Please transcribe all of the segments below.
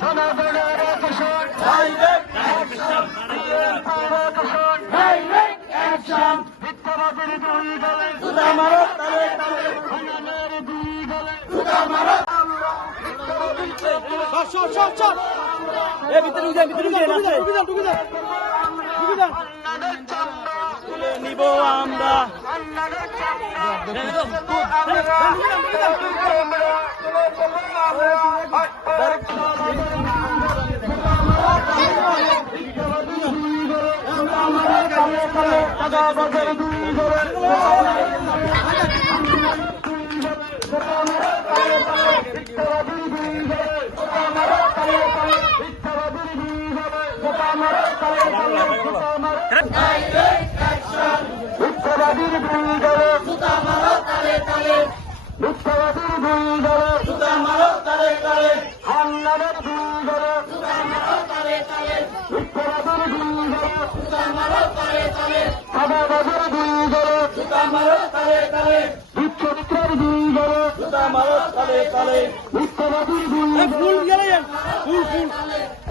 জনগণের action, direct action, direct action, মিথ্যাবাদীর দুই দলে জুতা মারো তালে তালে, খননের দুই দলে জুতা মারো। নিব আমরা মিথ্যাবাদীর দুই দলে জুতা মারো তালে তালে, মিথ্যাবাদীর দুই দলে জুতা মারো তালে তালে, হামলাদের দুই দলে জুতা মারো তালে তালে, মিথ্যাবাদীর দুই দলে জুতা মারো তালে তালে, সাদাবাদীর দুই দলে জুতা মারো তালে তালে, বিচ্ছরিত্রের দুই দলে জুতা মারো তালে তালে, মিথ্যাবাদীর দুই দলে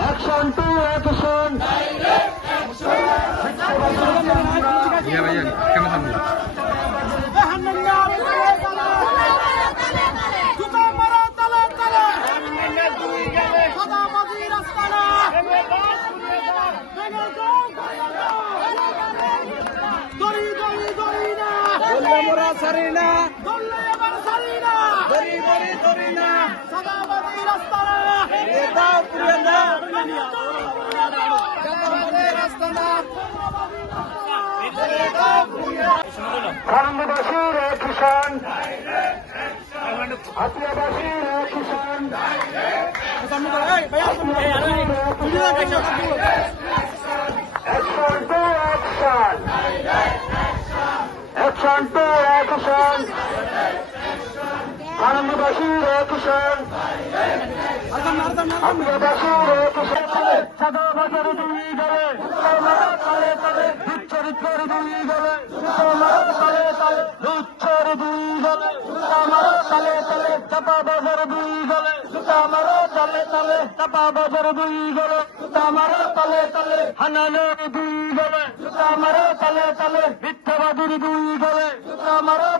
অ্যাকশন টু অ্যাকশন, भैया भैया कैमरा सामने খানবাসীর কিষান, হাতিয়াবাসীর কিষান, action to action, action to action, খানবাসীর কিষান, হাতিয়াবাসীর কিষান, সাদাবাজার দুই দলে তালে তালে, বিচ্ছরিত্রের দুই দলে তালে তালে, লুচ্ছের দুই দলে তালে তালে, চাপাবাজার দুই দলে তালে তালে, চাপাবাজার দুই দলে তালে তালে, হানানের দুই দলে তালে তালে, মিথ্যাবাদীর দুই দলে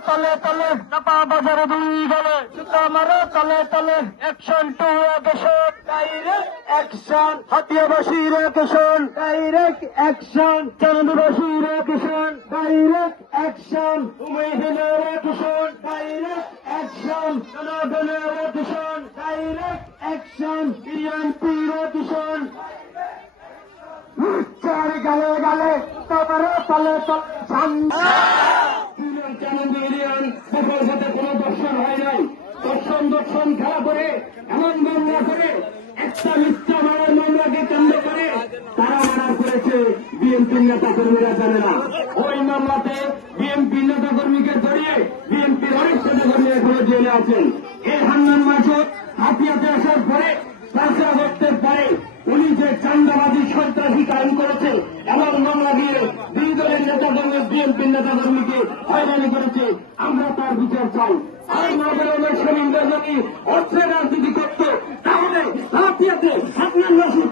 তালে তালে, চাপাবাজার দুই দলে তালে তালে, action to action, direct action, হাতিয়াবাসীর অ্যাকশন, ডাইরেক্ট অ্যাকশন, চাঁদবাসীর অ্যাকশন, ডাইরেক্ট অ্যাকশন, উমেহিনের অ্যাকশন, ডাইরেক্ট অ্যাকশন, জনগণের অ্যাকশন, ডাইরেক্ট অ্যাকশন, বিএনপির অ্যাকশন, চার গালে গালে তারপরে তলে তলে সাথে কোনো দর্শন হয় নাই। দর্শন খেলা করে এমন মামলা করে, একটা মিথ্যা মারার মামলাকে কেন্দ্র করে তারা মারা করেছে বিএনপির নেতা কর্মীরা জানে না। ওই মামলাতে বিএনপির নেতা কর্মীকে ধরিয়ে বিএনপির অনেক নেতা কর্মী এখনো জেলে আছেন। এই হান্নান মাসুদ হাতিয়াতে আসার পরে ফেসলা করতে পারে উনি যে চান্দাবাদী সন্ত্রাসী কায়েম করেছে, এমন মামলা দিয়ে দুই দলের নেতা কর্মী বিএনপির নেতা কর্মীকে হয়রানি করেছে, আমরা তার বিচার চাই। আর নগরের সেলিমদের যদি অর্থের রাজনীতি করত তাহলে হাতিয়াতে হান্নান মাসুদ